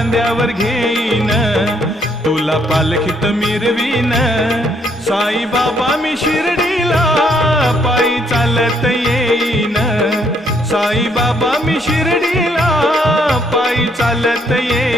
खांद्यावर घेईन, तुला पालखीत मिरवीन. साई बाबा मी शिर्डीला पायी चालत येईन, साई बाबा मी शिर्डीला पायी चालत येईन.